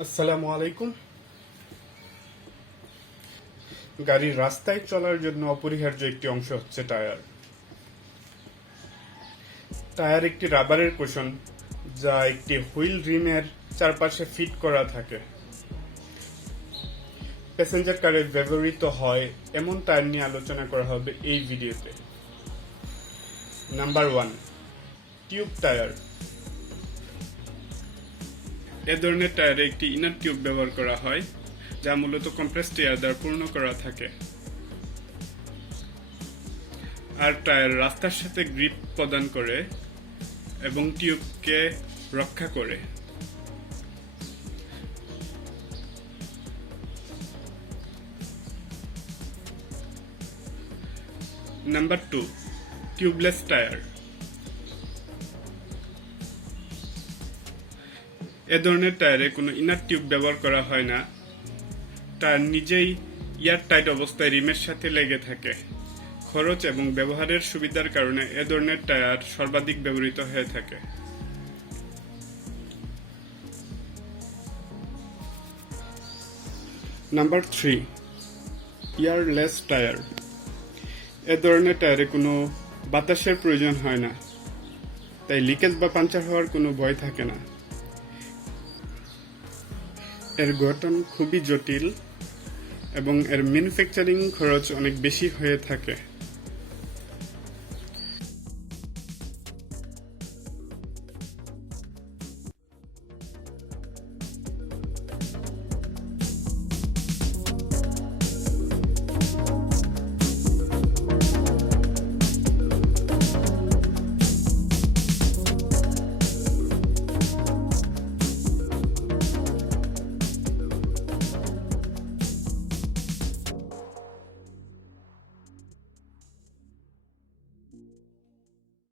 আসসালামু আলাইকুম। গাড়ির রাস্তায় চলার জন্য অপরিহার্য একটি অংশ হচ্ছে টায়ার। টায়ার একটি রাবারের কুশন যা একটি হুইল রিমের চারপাশে ফিট করা থাকে। প্যাসেঞ্জার কারে ব্যবহৃত হয় এমন টায়ার নিয়ে আলোচনা করা হবে এই ভিডিওতে। Number 1, tube tyre. এ ধরনের টায়ারে একটি ইনার টিউব ব্যবহার করা হয় যা মূলত কম্প্রেসড এয়ার দ্বারা পূর্ণ করা থাকে আর টায়ার রাস্তার সাথে গ্রিপ প্রদান করে এবং টিউবকে রক্ষা করে। Number 2, tubeless tyre. এ ধরনের টায়ারে কোনো ইনার টিউব ব্যবহার করা হয় না, টায়ার নিজেই এয়ার টাইট অবস্থায় রিমের সাথে লেগে থাকে। খরচ এবং ব্যবহারের সুবিধার কারণে এ ধরনের টায়ার সর্বাধিক ব্যবহৃত হয়ে থাকে। Number 3, airless tyre. এ ধরনের টায়ারে কোনো বাতাসের প্রয়োজন হয় না, তাই লিকেজ বা পাংচার হওয়ার কোনো ভয় থাকে না। এর গঠন খুবই জটিল এবং এর ম্যানুফ্যাকচারিং খরচ অনেক বেশি হয়ে থাকে।